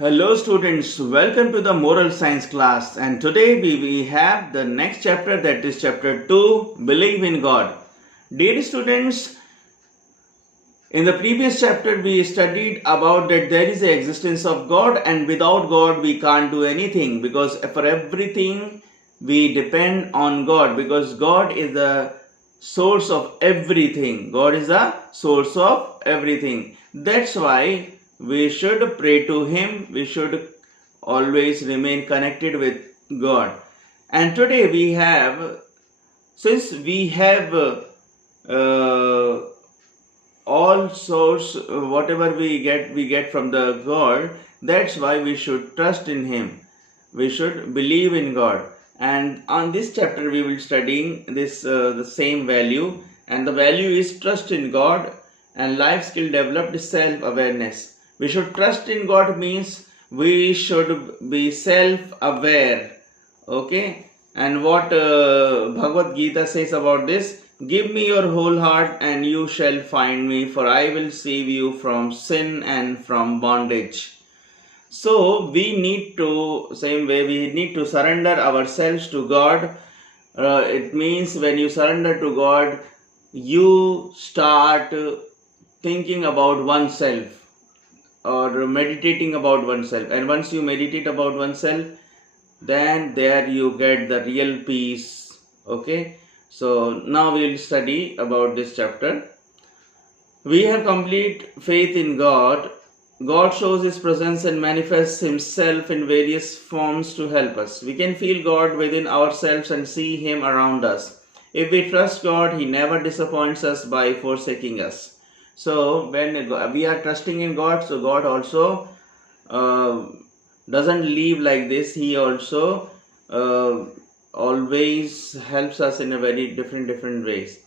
Hello students, welcome to the moral science class, and today we have the next chapter, that is chapter 2, Believe in God. Dear students, in the previous chapter we studied about that there is the existence of God, and without God we can't do anything, because for everything we depend on God, because God is the source of everything. God is the source of everything. That's why we should pray to Him. We should always remain connected with God. And today we have, since we have all source, whatever we get from the God. That's why we should trust in Him. We should believe in God. And on this chapter we will studying this the same value, and the value is trust in God and life skill developed self-awareness. We should trust in God means we should be self-aware. Okay? And what Bhagavad Gita says about this: give me your whole heart and you shall find me, for I will save you from sin and from bondage. So we need to, same way, we need to surrender ourselves to God. It means when you surrender to God, you start thinking about oneself or meditating about oneself. And once you meditate about oneself, then there you get the real peace. Okay, so now we will study about this chapter. We have complete faith in God. God shows His presence and manifests Himself in various forms to help us. We can feel God within ourselves and see Him around us. If we trust God, He never disappoints us by forsaking us. So when we are trusting in God, so God also doesn't leave like this. He also always helps us in a very different ways.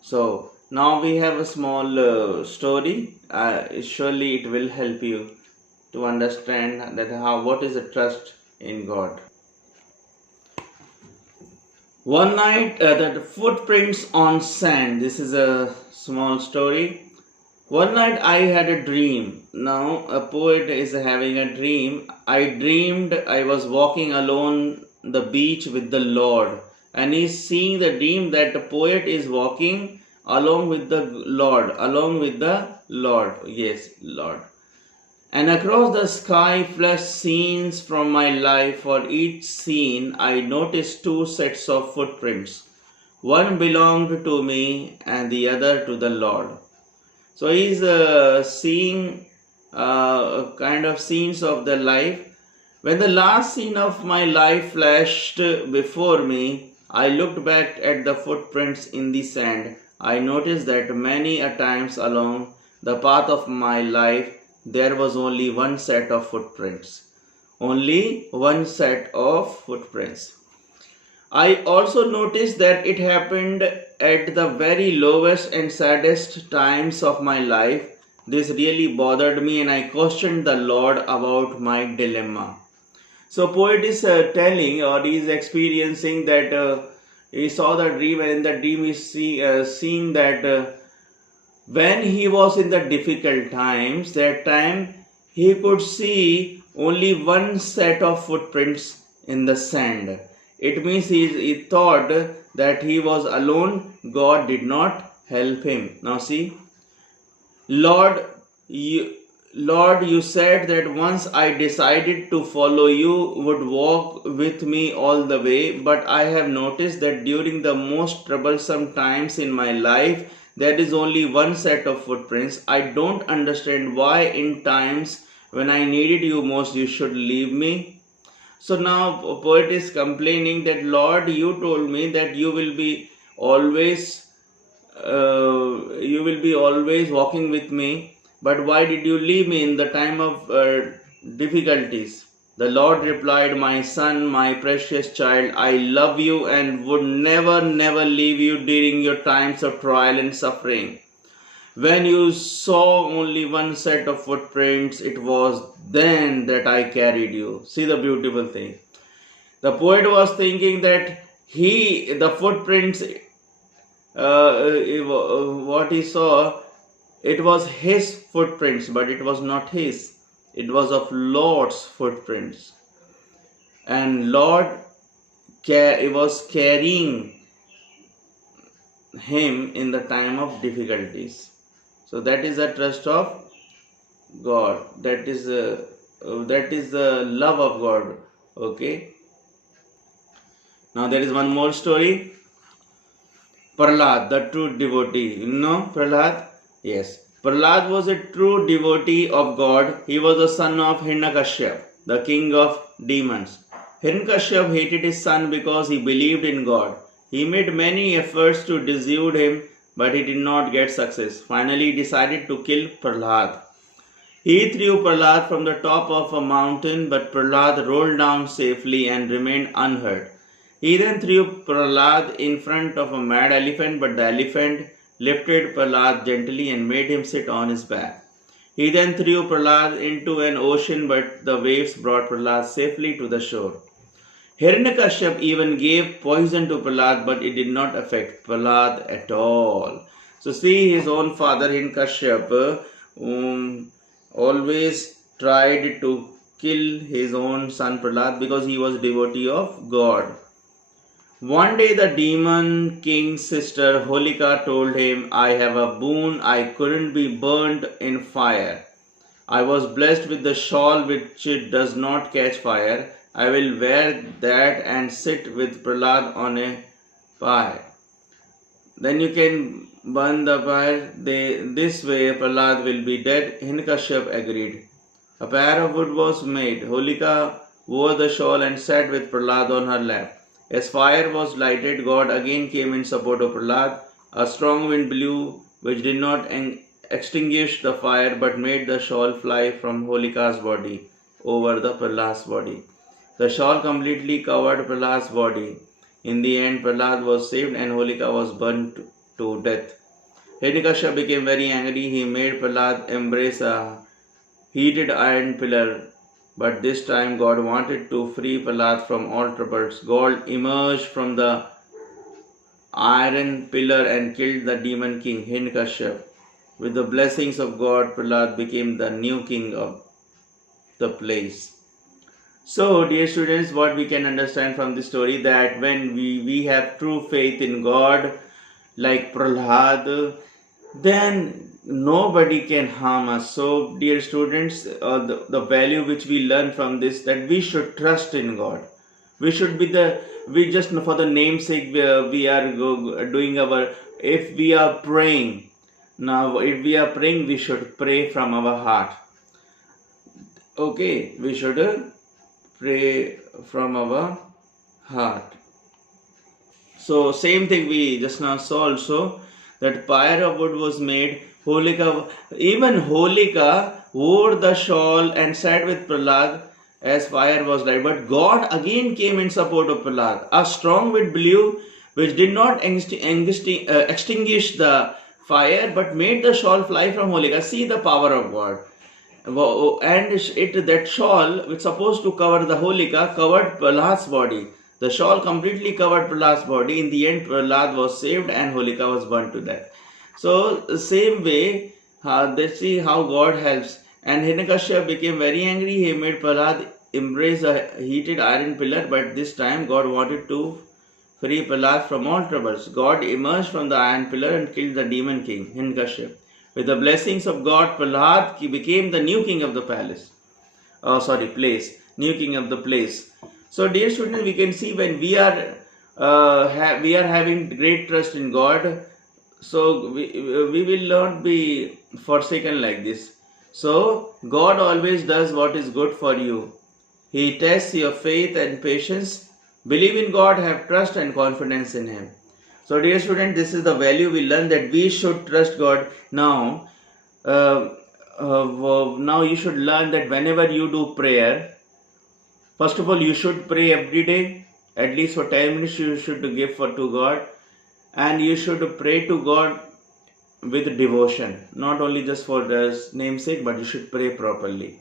So now we have a small story. Surely it will help you to understand that what is a trust in God. One night, the footprints on sand. This is a small story. One night I had a dream. Now a poet is having a dream. I dreamed I was walking alone the beach with the Lord, and he's seeing the dream that the poet is walking along with the Lord. Yes, Lord. And across the sky flashed scenes from my life. For each scene I noticed two sets of footprints. One belonged to me and the other to the Lord. So he's seeing kind of scenes of the life. When the last scene of my life flashed before me, I looked back at the footprints in the sand. I noticed that many a times along the path of my life, there was only one set of footprints. Only one set of footprints. I also noticed that it happened at the very lowest and saddest times of my life. This really bothered me, and I questioned the Lord about my dilemma. So poet is telling, or he is experiencing that he saw the dream, and in the dream he is seeing that when he was in the difficult times, that time he could see only one set of footprints in the sand. It means he thought that he was alone. God did not help him. Now see, Lord, you said that once I decided to follow you, would walk with me all the way. But I have noticed that during the most troublesome times in my life, there is only one set of footprints. I don't understand why in times when I needed you most, you should leave me. So now poet is complaining that, Lord, you told me that you will be always walking with me, but why did you leave me in the time of difficulties? The Lord replied, my son, my precious child, I love you and would never leave you during your times of trial and suffering. When you saw only one set of footprints, it was then that I carried you. See the beautiful thing. The poet was thinking that the footprints, what he saw, it was his footprints, but it was not his. It was of Lord's footprints. And Lord was carrying him in the time of difficulties. So that is the trust of God. That is the love of God. Okay. Now there is one more story. Prahlad, the true devotee. You know Prahlad? Yes. Prahlad was a true devotee of God. He was the son of Hiranyakashyap, the king of demons. Hiranyakashyap hated his son because he believed in God. He made many efforts to dissuade him, but he did not get success. Finally, he decided to kill Prahlad. He threw Prahlad from the top of a mountain, but Prahlad rolled down safely and remained unhurt. He then threw Prahlad in front of a mad elephant, but the elephant lifted Prahlad gently and made him sit on his back. He then threw Prahlad into an ocean, but the waves brought Prahlad safely to the shore. Hiranyakashyap even gave poison to Prahlad, but it did not affect Prahlad at all. So see, his own father Hiranyakashyap always tried to kill his own son Prahlad because he was devotee of God. One day the demon king's sister Holika told him, I have a boon, I couldn't be burned in fire. I was blessed with the shawl which does not catch fire. I will wear that and sit with Prahlad on a pyre. Then you can burn the pyre. This way Prahlad will be dead. Hiranyakashyap agreed. A pyre of wood was made. Holika wore the shawl and sat with Prahlad on her lap. As fire was lighted, God again came in support of Prahlad. A strong wind blew, which did not extinguish the fire but made the shawl fly from Holika's body over the Prahlad's body. The shawl completely covered Prahlad's body. In the end, Prahlad was saved and Holika was burnt to death. Hiranyakashyap became very angry. He made Prahlad embrace a heated iron pillar. But this time God wanted to free Prahlad from all troubles. God emerged from the iron pillar and killed the demon king Hiranyakashyap. With the blessings of God, Prahlad became the new king of the place. So, dear students, what we can understand from this story, that when we have true faith in God, like Prahlad, then nobody can harm us. So, dear students, the value which we learn from this, that we should trust in God. We should be we just for the namesake we are doing if we are praying. Now, if we are praying, we should pray from our heart. Okay, we should pray from our heart. So, same thing we just now saw also, that pyre of wood was made. Even Holika wore the shawl and sat with Prahlad as fire was lighted. But God again came in support of Prahlad. A strong wind blew, which did not extinguish the fire, but made the shawl fly from Holika. See the power of God. And that shawl, which was supposed to cover the Holika, covered Prahlad's body. The shawl completely covered Prahlad's body. In the end, Prahlad was saved and Holika was burnt to death. So, the same way, let's see how God helps. And Hiranyakashyap became very angry. He made Prahlad embrace a heated iron pillar, but this time God wanted to free Prahlad from all troubles. God emerged from the iron pillar and killed the demon king, Hiranyakashyap. With the blessings of God, Prahlad became the new king of the place. New king of the place. So, dear students, we can see when we are having great trust in God, so we will not be forsaken like this. So, God always does what is good for you. He tests your faith and patience. Believe in God, have trust and confidence in Him. So, dear student, this is the value we learn, that we should trust God. Now you should learn that whenever you do prayer, first of all, you should pray every day. At least for 10 minutes you should give to God. And you should pray to God with devotion. Not only just for the namesake, but you should pray properly.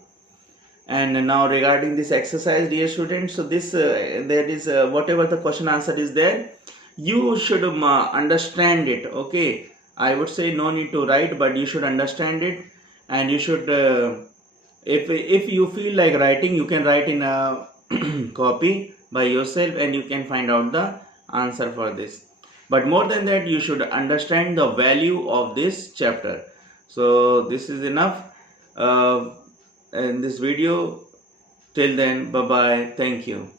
And now regarding this exercise, dear students, so this there is whatever the question answer is there, you should understand it. Okay, I would say no need to write, but you should understand it, and you should If you feel like writing, you can write in a copy by yourself and you can find out the answer for this. But more than that, you should understand the value of this chapter. So this is enough in this video. Till then, bye bye. Thank you.